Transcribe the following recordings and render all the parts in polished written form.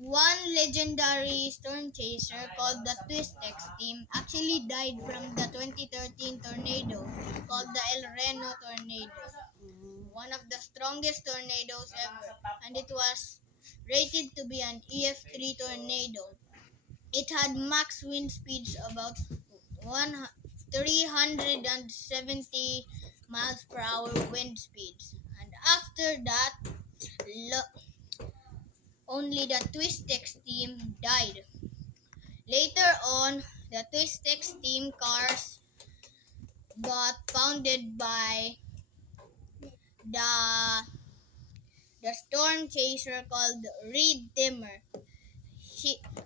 One legendary storm chaser called the Twistex team actually died from the 2013 tornado called the El Reno tornado, one of the strongest tornadoes ever, and it was rated to be an EF3 tornado. It had max wind speeds about 370 miles per hour wind speeds. And after that, only the Twistex team died. Later on, the Twistex team cars got founded by the the storm chaser called Reed Timmer.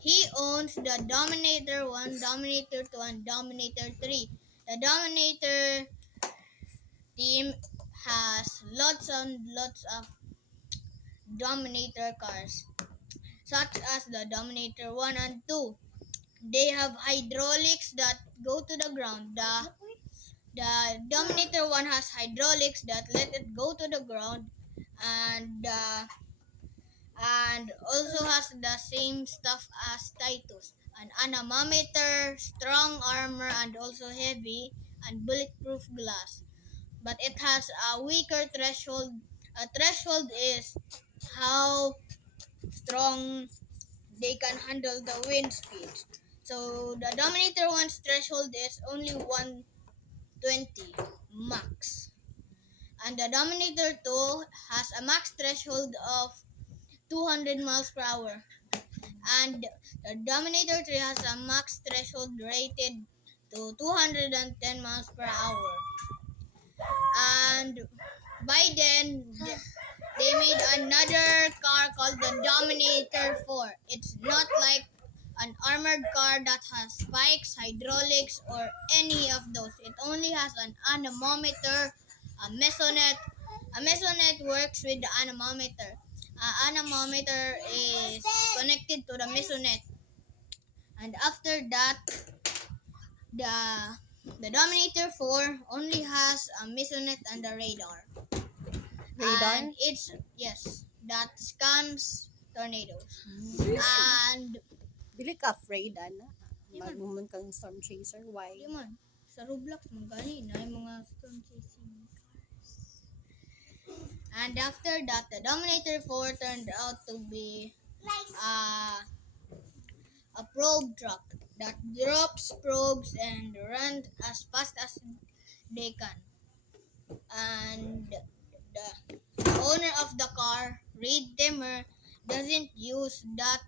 He owns the Dominator 1, Dominator 2, and Dominator 3. The Dominator team has lots and lots of Dominator cars, such as the Dominator 1 and 2. They have hydraulics that go to the ground. The Dominator 1 has hydraulics that let it go to the ground, and also has the same stuff as Titus, an anemometer, strong armor, and also heavy and bulletproof glass. But it has a weaker threshold. A threshold is how strong they can handle the wind speeds. So the Dominator 1's threshold is only 120 max. And the Dominator 2 has a max threshold of 200 miles per hour. And the Dominator 3 has a max threshold rated to 210 miles per hour. And by then, they made another car called the Dominator 4. It's not like an armored car that has spikes, hydraulics, or any of those. It only has an anemometer, a mesonet. A mesonet works with the anemometer. An anemometer is connected to the mesonet. And after that, the the Dominator 4 only has a mesonet and a radar. Radar? And it's, yes, that scans tornadoes. And Dili ka afraid, ana? Di man. Magmumon kang storm chaser? Why? di man, sa Roblox mo gani na yung mga storm chasing cars. And after that, the Dominator 4 turned out to be a probe truck that drops probes and runs as fast as they can. And the owner of the car, Reed Timmer, doesn't use that